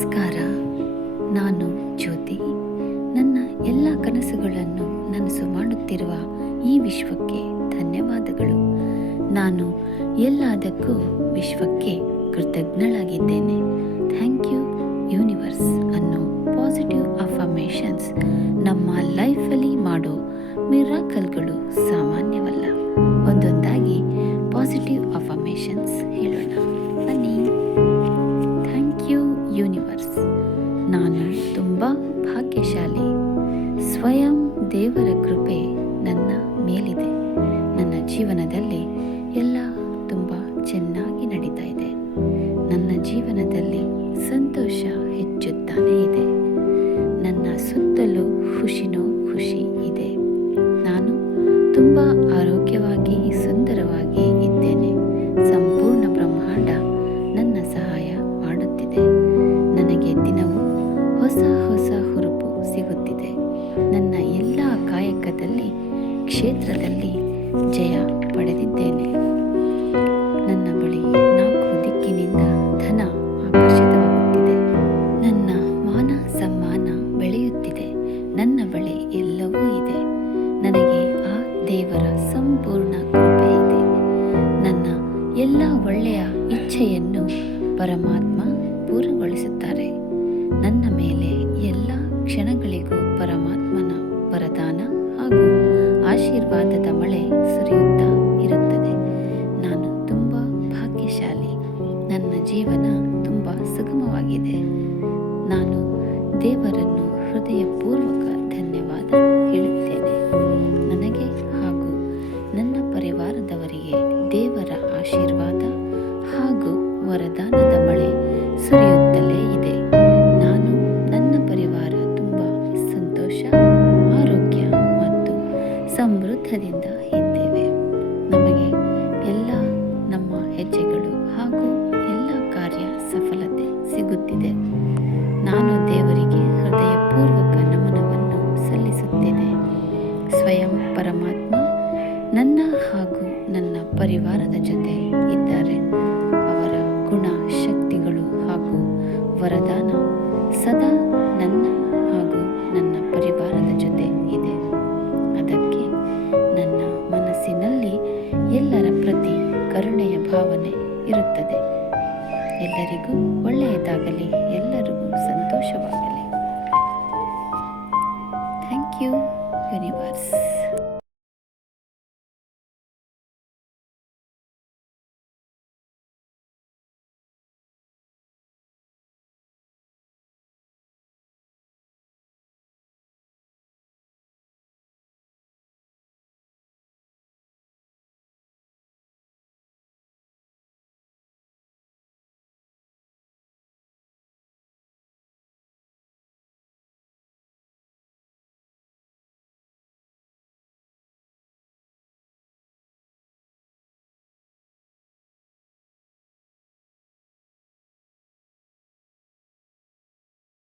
ನಮಸ್ಕಾರ. ನಾನು ಜ್ಯೋತಿ. ನನ್ನ ಎಲ್ಲ ಕನಸುಗಳನ್ನು ನನಸು ಮಾಡುತ್ತಿರುವ ಈ ವಿಶ್ವಕ್ಕೆ ಧನ್ಯವಾದಗಳು. ನಾನು ಎಲ್ಲದಕ್ಕೂ ವಿಶ್ವಕ್ಕೆ ಕೃತಜ್ಞಳಾಗಿದ್ದೇನೆ. ಥ್ಯಾಂಕ್ ಯು ಯೂನಿವರ್ಸ್ ಅನ್ನೋ ಪಾಸಿಟಿವ್ ಅಫರ್ಮೇಷನ್ಸ್ ನಮ್ಮ ಲೈಫಲ್ಲಿ ಮಾಡೋ ಮಿರಾಕಲ್ಗಳು ಸಾಮಾನ್ಯವಲ್ಲ. ಒಂದೊಂದಾಗಿ ಪಾಸಿಟಿವ್ ಅಫರ್ಮೇಷನ್ಸ್ ಹೇಳೋಣ ಬನ್ನಿ. Thank you universe. ನಾನು ತುಂಬ ಭಾಗ್ಯಶಾಲಿ. ಸ್ವಯಂ ದೇವರ ಕೃಪೆ ನನ್ನ ಮೇಲಿದೆ. ನನ್ನ ಜೀವನದಲ್ಲಿ ಎಲ್ಲ ತುಂಬ ಚೆನ್ನಾಗಿ ನಡೀತಾ ಇದೆ. ನನ್ನ ಜೀವನದಲ್ಲಿ ಸಂತೋಷ ಹೆಚ್ಚುತ್ತಾನೇ ಇದೆ. ನನ್ನ ಸುತ್ತಲೂ ಖುಷಿನೋ ಖುಷಿ ಇದೆ. ನಾನು ತುಂಬ ಆರೋಗ್ಯವಾಗಿ ಸುಂದರವಾಗಿ ಇದ್ದೇನೆ. ಸಂಪೂರ್ಣ ಬ್ರಹ್ಮಾಂಡ ನನ್ನ ಸಹಾಯ ಮಾಡುತ್ತಿದೆ. ನನಗೆ ದಿನವೂ ಹೊಸ ಹೊಸ ಹುರುಪು ಸಿಗುತ್ತಿದೆ. ನನ್ನ ಎಲ್ಲ ಕಾಯಕದಲ್ಲಿ ಕ್ಷೇತ್ರದಲ್ಲಿ ಜಯ ಪಡೆದಿದ್ದೇನೆ. ನನ್ನ ಬಳಿ 4 ದಿಕ್ಕಿನಿಂದ ಧನ ಆಕರ್ಷಿತವಾಗುತ್ತಿದೆ. ನನ್ನ ಮಾನ ಸಮ್ಮಾನ ಬೆಳೆಯುತ್ತಿದೆ. ನನ್ನ ಬಳಿ ಎಲ್ಲವೂ ಇದೆ. ನನಗೆ ಆ ದೇವರ ಸಂಪೂರ್ಣ ಕೃಪೆ ಇದೆ. ನನ್ನ ಎಲ್ಲ ಒಳ್ಳೆಯ ಇಚ್ಛೆಯನ್ನು ಪರಮಾತ್ಮ ಪೂರ್ಣಗೊಳಿಸುತ್ತಾರೆ. ನನ್ನ ಮೇಲೆ ಎಲ್ಲ ಕ್ಷಣಗಳಿಗೂ ಪರಮಾತ್ಮನ ವರದಾನ ಹಾಗೂ ಆಶೀರ್ವಾದದ ಮಳೆ ಸುರಿಯುತ್ತಾ ಇರುತ್ತದೆ. ನಾನು ತುಂಬ ಭಾಗ್ಯಶಾಲಿ. ನನ್ನ ಜೀವನ ತುಂಬ ಸುಗಮವಾಗಿದೆ. ನಾನು ದೇವರನ್ನು ಹೃದಯಪೂರ್ವಕ ಧನ್ಯವಾದ ಹೇಳುತ್ತೇನೆ. ನನಗೆ ಹಾಗೂ ನನ್ನ ಪರಿವಾರದವರಿಗೆ ದೇವರ ಆಶೀರ್ವಾದ ಹಾಗೂ ವರದಾನದ ಮಳೆ ಸುರಿಯುತ್ತಲೇ ಇದೆ. ನಾನು ನನ್ನ ಪರಿವಾರ ತುಂಬ ಸಂತೋಷ, ಆರೋಗ್ಯ ಮತ್ತು ಸಮೃದ್ಧದಿಂದ ಇದ್ದೇವೆ. ನಮಗೆ ಎಲ್ಲ ನಮ್ಮ ಹೆಜ್ಜೆಗಳು ಹಾಗೂ ಎಲ್ಲ ಕಾರ್ಯ ಸಫಲತೆ ಸಿಗುತ್ತಿದೆ. ನಾನು ದೇವರಿಗೆ ಹೃದಯಪೂರ್ವಕ ನಮನವನ್ನು ಸಲ್ಲಿಸುತ್ತೇನೆ. ಸ್ವಯಂ ಪರಮಾತ್ಮ ನನ್ನ ಹಾಗೂ ನನ್ನ ಪರಿವಾರದ ಜೊತೆ ಇದ್ದಾರೆ. ಅವರ ಗುಣ ಶಕ್ತಿಗಳು ಹಾಗೂ ವರದಾನ ಸದಾ ನನ್ನ ಹಾಗೂ ನನ್ನ ಪರಿವಾರದ ಜೊತೆ ಇದೆ. ಅದಕ್ಕೆ ನನ್ನ ಮನಸ್ಸಿನಲ್ಲಿ ಎಲ್ಲರ ಪ್ರತಿ ಕರುಣೆಯ ಭಾವನೆ ಇರುತ್ತದೆ. ಎಲ್ಲರಿಗೂ ಒಳ್ಳೆಯದಾಗಲಿ, ಎಲ್ಲರಿಗೂ ಸಂತೋಷವಾಗಲಿ.